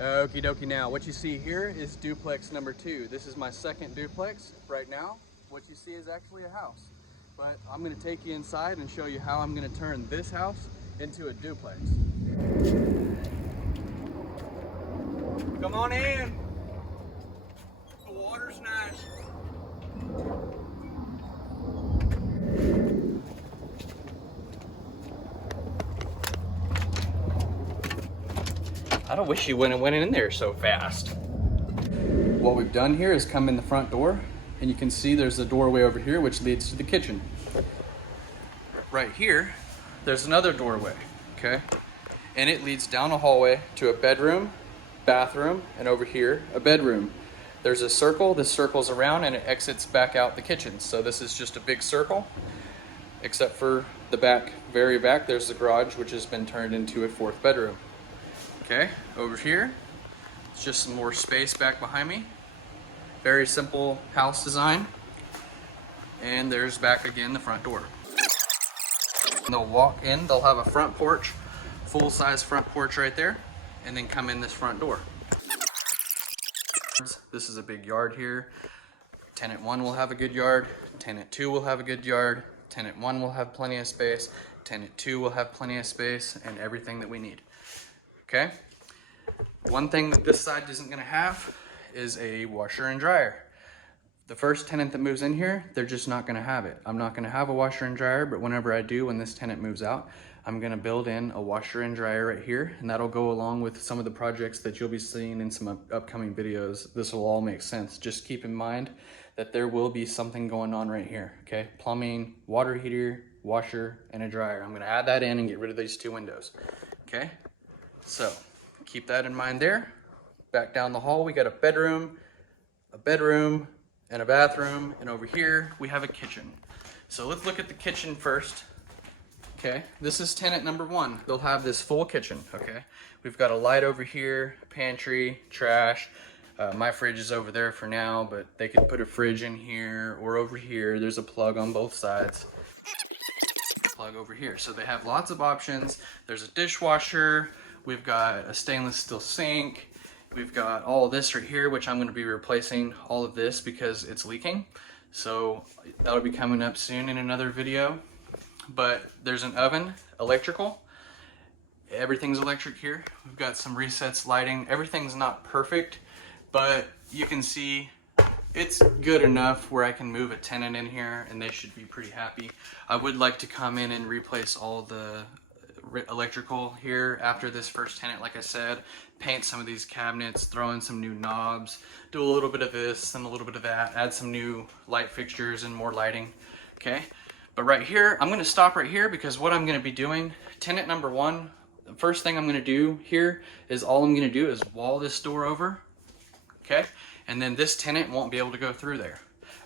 Okie dokie. Now what you see here is duplex number 2. This is my second duplex right now. What you see is actually a house, but I'm going to take you inside and show you how I'm going to turn this house into a duplex. Come on in. The water's nice. I don't wish you went in there so fast. What we've done here is come in the front door, and you can see there's a doorway over here which leads to the kitchen. Right here, there's another doorway, okay? And it leads down a hallway to a bedroom, bathroom, and over here, a bedroom. There's a circle, this circles around and it exits back out the kitchen. So this is just a big circle, except for the back, very back, there's the garage, which has been turned into a 4th bedroom. Okay, over here, it's just some more space back behind me. Very simple house design. And there's back again the front door. And they'll walk in, they'll have a front porch, full-size front porch right there, and then come in this front door. This is a big yard here. Tenant 1 will have a good yard, tenant 2 will have a good yard, tenant 1 will have plenty of space, tenant 2 will have plenty of space, and everything that we need. Okay? One thing that this side isn't gonna have is a washer and dryer. The first tenant that moves in here, they're just not gonna have it. I'm not gonna have a washer and dryer, but whenever I do, when this tenant moves out, I'm gonna build in a washer and dryer right here, and that'll go along with some of the projects that you'll be seeing in some upcoming videos. This will all make sense. Just keep in mind that there will be something going on right here, okay? Plumbing, water heater, washer, and a dryer. I'm gonna add that in and get rid of these 2 windows, okay? So, keep that in mind there. Back down the hall, we got a bedroom, and a bathroom, and over here we have a kitchen. So let's look at the kitchen first. Okay, this is tenant number 1. They'll have this full kitchen, okay? We've got a light over here, pantry, trash. My fridge is over there for now, but they could put a fridge in here or over here. There's a plug on both sides. Plug over here. So they have lots of options. There's a dishwasher. We've got a stainless steel sink. We've got all of this right here, which I'm going to be replacing all of this because it's leaking. So that'll be coming up soon in another video. But there's an oven, electrical. Everything's electric here. We've got some resets, lighting. Everything's not perfect, but you can see it's good enough where I can move a tenant in here and they should be pretty happy. I would like to come in and replace all the electrical here after this first tenant, like I said, paint some of these cabinets, throw in some new knobs, do a little bit of this and a little bit of that, add some new light fixtures and more lighting, okay? But right here, I'm gonna stop right here because what I'm gonna be doing, tenant number 1, the first thing I'm gonna do here is all I'm gonna do is wall this door over, okay? And then this tenant won't be able to go through there.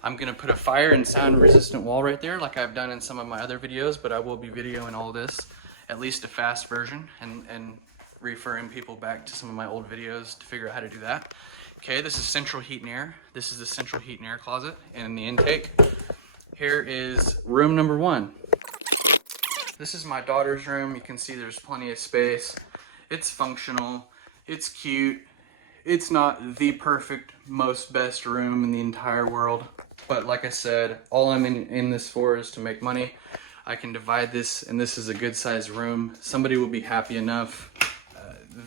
I'm gonna put a fire and sound resistant wall right there like I've done in some of my other videos, but I will be videoing all this, at least a fast version, and referring people back to some of my old videos to figure out how to do that. Okay, this is central heat and air. This is the central heat and air closet and the intake. Here is room number 1. This is my daughter's room. You can see there's plenty of space. It's functional, it's cute. It's not the perfect, most best room in the entire world, but like I said, all I'm in this for is to make money. I can divide this, and this is a good sized room. Somebody will be happy enough.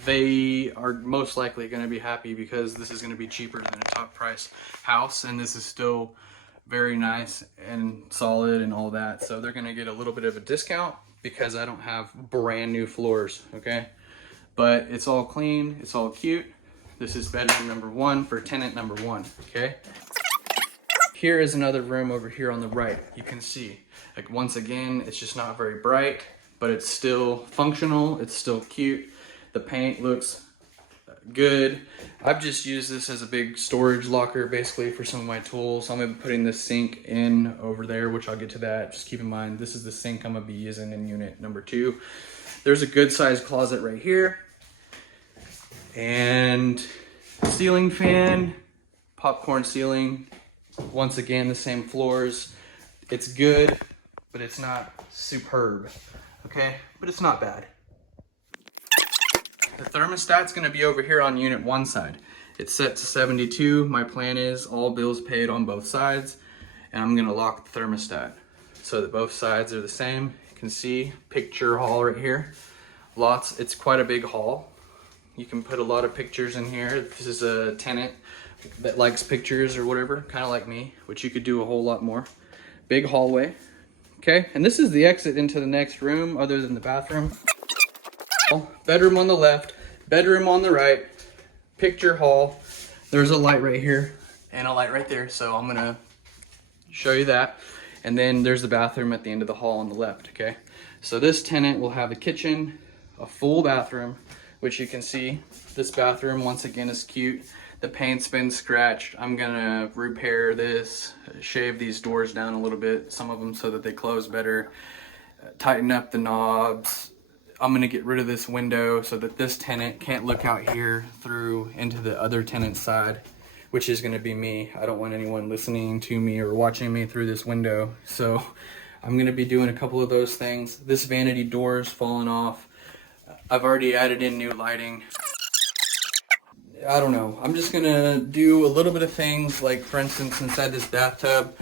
They are most likely going to be happy because this is going to be cheaper than a top price house, and this is still very nice and solid and all that. So they're going to get a little bit of a discount because I don't have brand new floors, okay? But it's all clean, it's all cute. This is bedroom number 1 for tenant number 1, okay? Here is another room over here on the right. You can see, like, once again, it's just not very bright, but it's still functional, it's still cute. The paint looks good. I've just used this as a big storage locker basically for some of my tools. I'm gonna be putting this sink in over there, which I'll get to that. Just keep in mind, this is the sink I'm gonna be using in unit number 2. There's a good sized closet right here. And ceiling fan, popcorn ceiling. Once again, the same floors. It's good, but it's not superb, okay? But it's not bad. The thermostat's gonna be over here on unit 1 side. It's set to 72. My plan is all bills paid on both sides, and I'm gonna lock the thermostat so that both sides are the same. You can see picture hall right here. It's quite a big hall. You can put a lot of pictures in here. This is a tenant that likes pictures or whatever, kind of like me, which you could do a whole lot more. Big hallway, okay? And this is the exit into the next room other than the bathroom. Bedroom on the left, bedroom on the right, picture hall. There's a light right here and a light right there, so I'm gonna show you that. And then there's the bathroom at the end of the hall on the left, okay? So this tenant will have a kitchen, a full bathroom, which you can see. This bathroom, once again, is cute. The paint's been scratched. I'm gonna repair this, shave these doors down a little bit, some of them so that they close better, tighten up the knobs. I'm gonna get rid of this window so that this tenant can't look out here through into the other tenant's side, which is gonna be me. I don't want anyone listening to me or watching me through this window. So I'm gonna be doing a couple of those things. This vanity door is falling off. I've already added in new lighting. I don't know. I'm just gonna do a little bit of things, like for instance, inside this bathtub,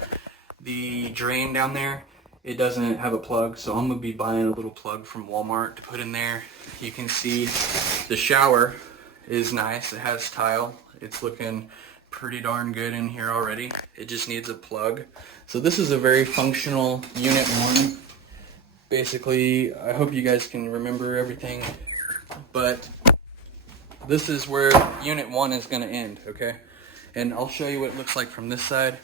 the drain down there, it doesn't have a plug, so I'm gonna be buying a little plug from Walmart to put in there. You can see the shower is nice. It has tile. It's looking pretty darn good in here already. It just needs a plug. So this is a very functional unit 1. Basically, I hope you guys can remember everything, but this is where unit 1 is gonna end, okay? And I'll show you what it looks like from this side.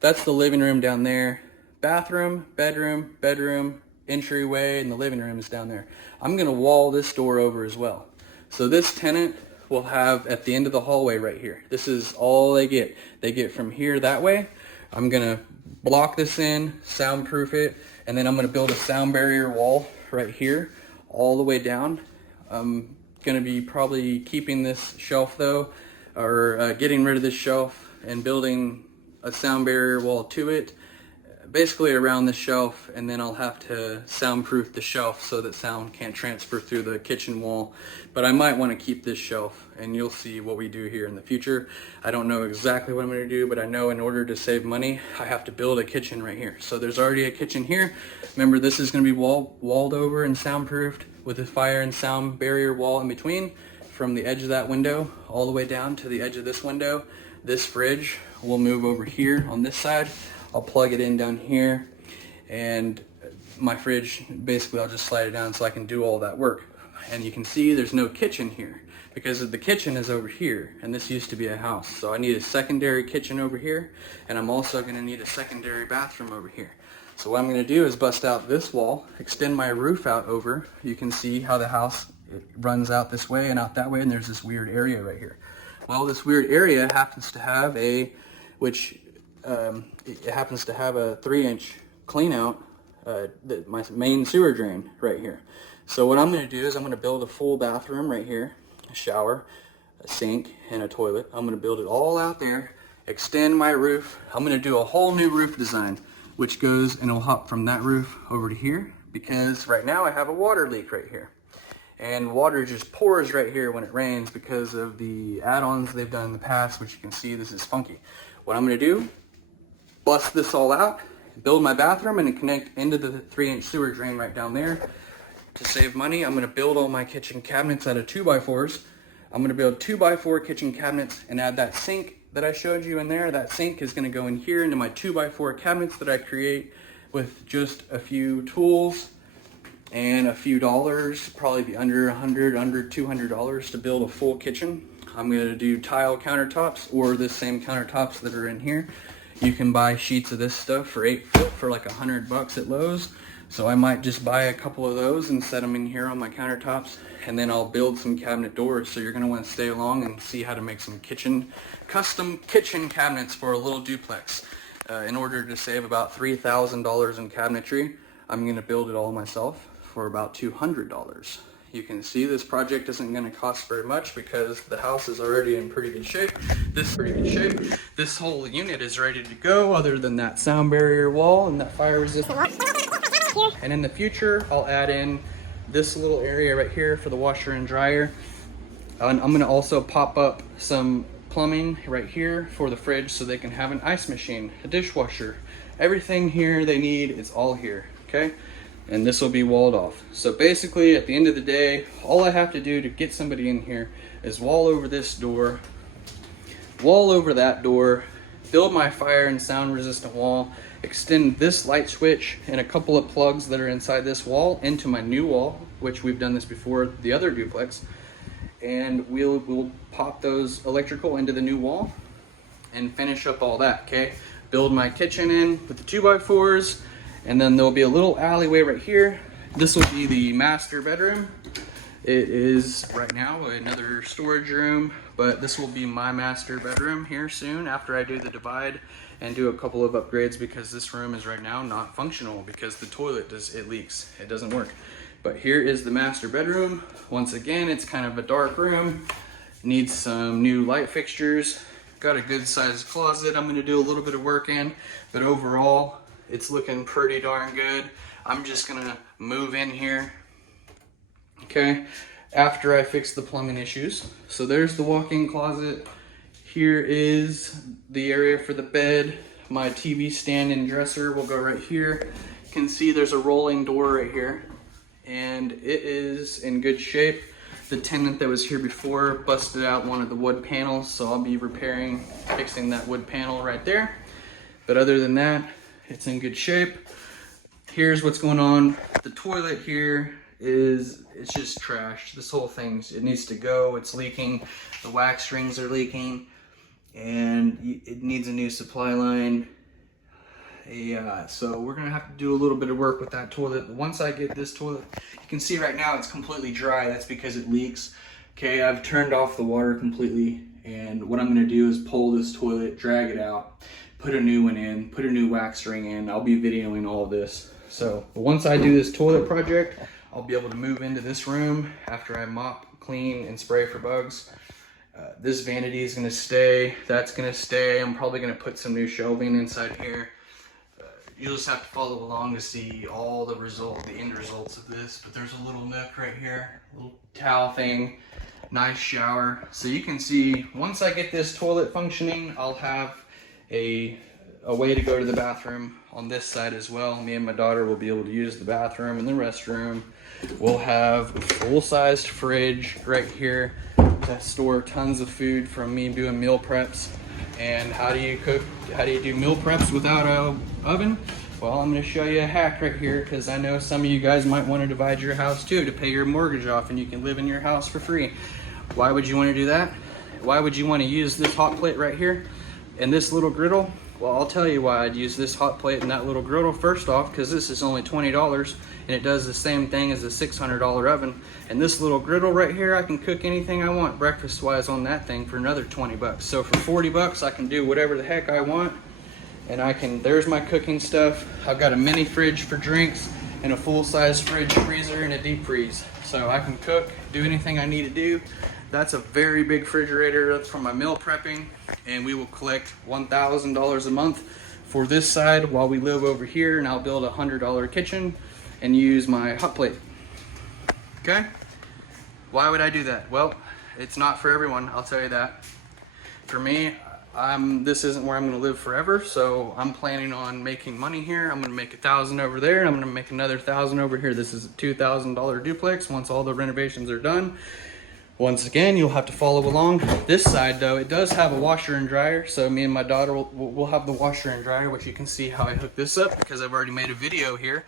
That's the living room down there. Bathroom, bedroom, entryway, and the living room is down there. I'm gonna wall this door over as well. So this tenant will have at the end of the hallway right here. This is all they get. They get from here that way. I'm gonna block this in, soundproof it, and then I'm gonna build a sound barrier wall right here, all the way down. I'm gonna be probably keeping this shelf though, or getting rid of this shelf and building a sound barrier wall to it, basically around the shelf, and then I'll have to soundproof the shelf so that sound can't transfer through the kitchen wall. But I might want to keep this shelf, and you'll see what we do here in the future. I don't know exactly what I'm going to do, but I know in order to save money, I have to build a kitchen right here. So there's already a kitchen here. Remember, this is going to be walled over and soundproofed with a fire and sound barrier wall in between, from the edge of that window all the way down to the edge of this window. This fridge will move over here on this side. I'll plug it in down here, and my fridge, basically I'll just slide it down so I can do all that work. And you can see there's no kitchen here because the kitchen is over here, and this used to be a house. So I need a secondary kitchen over here, and I'm also gonna need a secondary bathroom over here. So what I'm gonna do is bust out this wall, extend my roof out over. You can see how the house, it runs out this way and out that way, and there's this weird area right here. Well, this weird area happens to have it happens to have a 3-inch clean out, my main sewer drain right here. So what I'm going to do is I'm going to build a full bathroom right here, a shower, a sink, and a toilet. I'm going to build it all out there, extend my roof. I'm going to do a whole new roof design, which goes and it'll hop from that roof over to here, because right now I have a water leak right here. And water just pours right here when it rains because of the add-ons they've done in the past, which you can see this is funky. What I'm going to do, bust this all out, build my bathroom, and connect into the 3-inch sewer drain right down there. To save money, I'm going to build all my kitchen cabinets out of 2x4s. I'm going to build 2x4 kitchen cabinets and add that sink that I showed you in there. That sink is going to go in here into my 2x4 cabinets that I create with just a few tools and a few dollars, probably be under $200 to build a full kitchen. I'm going to do tile countertops, or the same countertops that are in here. You can buy sheets of this stuff for 8 foot for like $100 at Lowe's. So I might just buy a couple of those and set them in here on my countertops, and then I'll build some cabinet doors. So you're going to want to stay along and see how to make some custom kitchen cabinets for a little duplex. In order to save about $3,000 in cabinetry, I'm going to build it all myself for about $200. You can see this project isn't going to cost very much because the house is already in pretty good shape. This whole unit is ready to go, other than that sound barrier wall and that fire resistant. And in the future, I'll add in this little area right here for the washer and dryer. I'm gonna also pop up some plumbing right here for the fridge so they can have an ice machine, a dishwasher, everything here they need is all here, okay? And this will be walled off. So basically at the end of the day, all I have to do to get somebody in here is wall over this door, wall over that door, build my fire and sound resistant wall, extend this light switch and a couple of plugs that are inside this wall into my new wall, which we've done this before, the other duplex, and we'll pop those electrical into the new wall and finish up all that, okay? Build my kitchen in with the 2x4s, and then there'll be a little alleyway right here. This will be the master bedroom. It is right now another storage room, but this will be my master bedroom here soon after I do the divide and do a couple of upgrades, because this room is right now not functional because the toilet leaks, it doesn't work. But here is the master bedroom. Once again, it's kind of a dark room, needs some new light fixtures, got a good sized closet I'm gonna do a little bit of work in, but overall it's looking pretty darn good. I'm just gonna move in here, okay, after I fix the plumbing issues. So there's the walk-in closet. Here is the area for the bed. My TV stand and dresser will go right here. You can see there's a rolling door right here, and it is in good shape. The tenant that was here before busted out one of the wood panels, so I'll be fixing that wood panel right there. But other than that, it's in good shape. Here's what's going on. The toilet here it's just trash. This whole thing, it needs to go. It's leaking. The wax strings are leaking, and it needs a new supply line. Yeah, so we're gonna have to do a little bit of work with that toilet. Once I get this toilet, you can see right now it's completely dry. That's because it leaks. Okay, I've turned off the water completely, and what I'm gonna do is pull this toilet, drag it out, put a new one in, put a new wax ring in. I'll be videoing all of this. So once I do this toilet project, I'll be able to move into this room after I mop, clean, and spray for bugs. This vanity is gonna stay, that's gonna stay. I'm probably gonna put some new shelving inside here. You'll just have to follow along to see all the end results of this. But there's a little nook right here, a little towel thing, nice shower. So you can see, once I get this toilet functioning, I'll have a way to go to the bathroom on this side as well. Me and my daughter will be able to use the bathroom and the restroom. We'll have a full-sized fridge right here to store tons of food from me doing meal preps. And how do you do meal preps without an oven? Well, I'm going to show you a hack right here, because I know some of you guys might want to divide your house too to pay your mortgage off and you can live in your house for free. Why would you want to do that? Why would you want to use this hot plate right here and this little griddle? Well, I'll tell you why I'd use this hot plate and that little griddle. First off, because this is only $20 and it does the same thing as a $600 oven. And this little griddle right here, I can cook anything I want breakfast wise on that thing for another 20 bucks. So for 40 bucks, I can do whatever the heck I want. And there's my cooking stuff. I've got a mini fridge for drinks and a full-size fridge, freezer, and a deep freeze. So I can cook, do anything I need to do. That's a very big refrigerator. That's for my meal prepping, and we will collect $1,000 a month for this side while we live over here, and I'll build a $100 kitchen and use my hot plate. Okay? Why would I do that? Well, it's not for everyone, I'll tell you that. For me, this isn't where I'm gonna live forever, so I'm planning on making money here. I'm gonna make 1,000 over there, and I'm gonna make another 1,000 over here. This is a $2,000 duplex once all the renovations are done. Once again, you'll have to follow along. This side though, it does have a washer and dryer, so me and my daughter will have the washer and dryer, which you can see how I hook this up because I've already made a video here.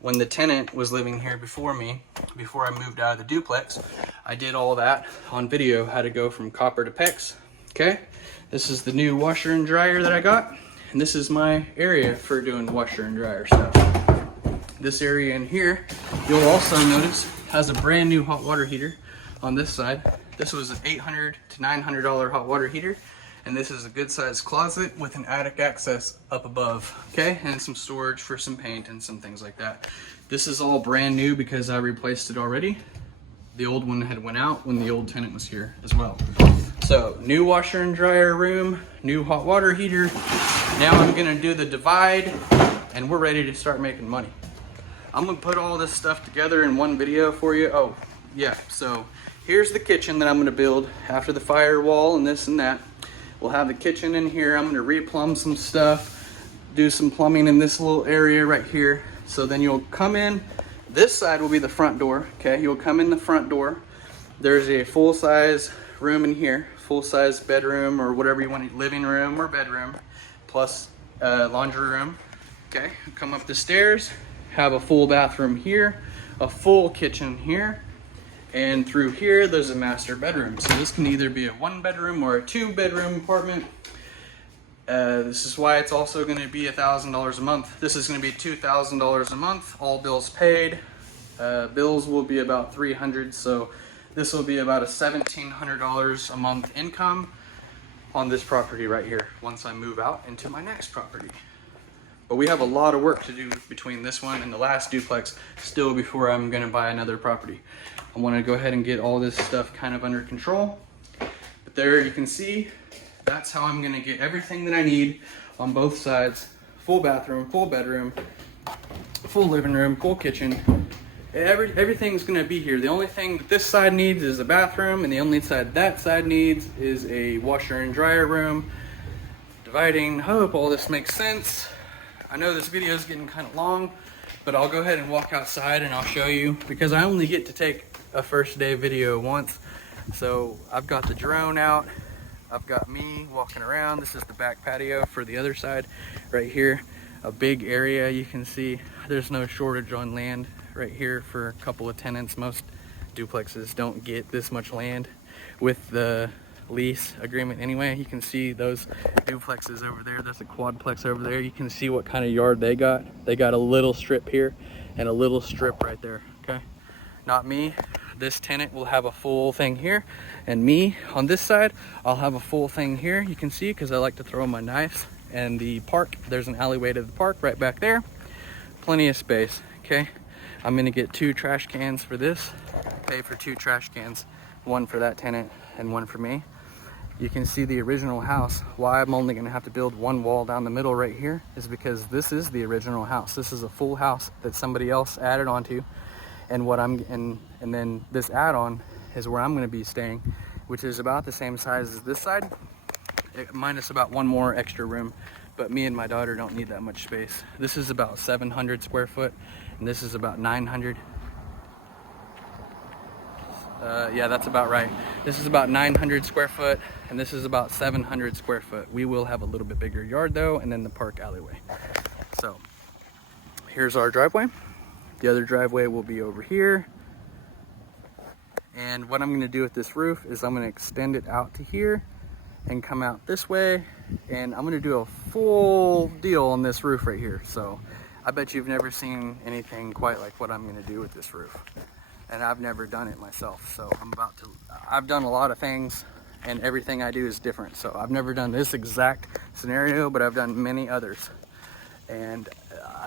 When the tenant was living here before me, before I moved out of the duplex, I did all that on video, how to go from copper to PEX, okay? This is the new washer and dryer that I got, and this is my area for doing washer and dryer stuff. This area in here, you'll also notice, has a brand new hot water heater on this side. This was an $800 to $900 hot water heater, and this is a good sized closet with an attic access up above, okay? And some storage for some paint and some things like that. This is all brand new because I replaced it already. The old one had went out when the old tenant was here as well. So new washer and dryer room, new hot water heater. Now I'm gonna do the divide and we're ready to start making money. I'm gonna put all this stuff together in one video for you. Oh yeah, so here's the kitchen that I'm gonna build after the firewall and this and that. We'll have the kitchen in here. I'm gonna replumb some stuff, do some plumbing in this little area right here. So then you'll come in, this side will be the front door, okay? You'll come in the front door. There's a full-size room in here, full-size bedroom or whatever you want, living room or bedroom, plus laundry room, okay? Come up the stairs, have a full bathroom here, a full kitchen here, and through here there's a master bedroom. So this can either be a 1-bedroom or a 2-bedroom apartment. This is why it's also going to be $1,000 a month. This is going to be $2,000 a month, all bills paid. Bills will be about $300, so this will be about a $1,700 a month income on this property right here once I move out into my next property. But we have a lot of work to do between this one and the last duplex still before I'm going to buy another property. I want to go ahead and get all this stuff kind of under control. But there you can see, that's how I'm going to get everything that I need on both sides. Full bathroom, full bedroom, full living room, full kitchen. Everything's going to be here. The only thing that this side needs is a bathroom, and the only side that side needs is a washer and dryer room. Dividing, hope all this makes sense. I know this video is getting kind of long, but I'll go ahead and walk outside and I'll show you, because I only get to take a first day video once. So I've got the drone out, I've got me walking around. This is the back patio for the other side right here. A big area, you can see there's no shortage on land right here for a couple of tenants. Most duplexes don't get this much land with the lease agreement anyway. You can see those duplexes over there. That's a quadplex over there. You can see what kind of yard they got. They got a little strip here and a little strip right there, okay? Not me. This tenant will have a full thing here, and me on this side, I'll have a full thing here. You can see, because I like to throw my knives. And the park, there's an alleyway to the park right back there. Plenty of space, okay? I'm gonna get 2 trash cans for this, pay for 2 trash cans, 1 for that tenant and 1 for me. You can see the original house. Why I'm only gonna have to build 1 wall down the middle right here is because this is the original house. This is a full house that somebody else added onto, and and then this add-on is where I'm gonna be staying, which is about the same size as this side, minus about 1 more extra room. But me and my daughter don't need that much space. This is about 700 square foot, and this is about 900. Yeah, that's about right. This is about 900 square foot, and this is about 700 square foot. We will have a little bit bigger yard though, and then the park alleyway. So here's our driveway. The other driveway will be over here. And what I'm gonna do with this roof is I'm gonna extend it out to here and come out this way, and I'm gonna do a full deal on this roof right here. So I bet you've never seen anything quite like what I'm gonna do with this roof. And I've never done it myself, so I've done a lot of things, and everything I do is different. So I've never done this exact scenario, but I've done many others. And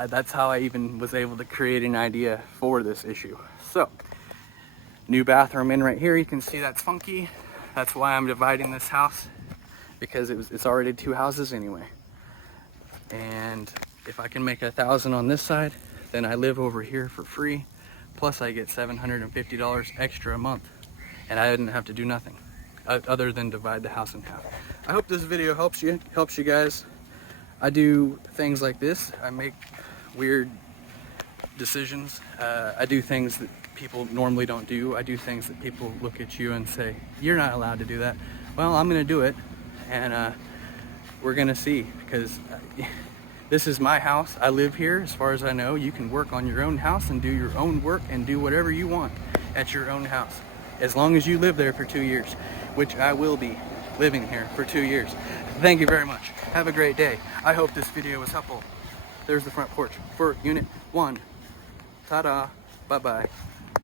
that's how I even was able to create an idea for this issue. So, new bathroom in right here. You can see that's funky. That's why I'm dividing this house, because it's already 2 houses anyway. And if I can make $1,000 on this side, then I live over here for free. Plus I get $750 extra a month, and I didn't have to do nothing other than divide the house in half. I hope this video helps you guys. I do things like this. I make weird decisions. I do things that people normally don't do. I do things that people look at you and say, you're not allowed to do that. Well, I'm gonna do it, and we're gonna see, because this is my house. I live here. As far as I know, you can work on your own house and do your own work and do whatever you want at your own house, as long as you live there for 2 years, which I will be living here for 2 years. Thank you very much. Have a great day. I hope this video was helpful. There's the front porch for unit 1. Ta-da. Bye-bye.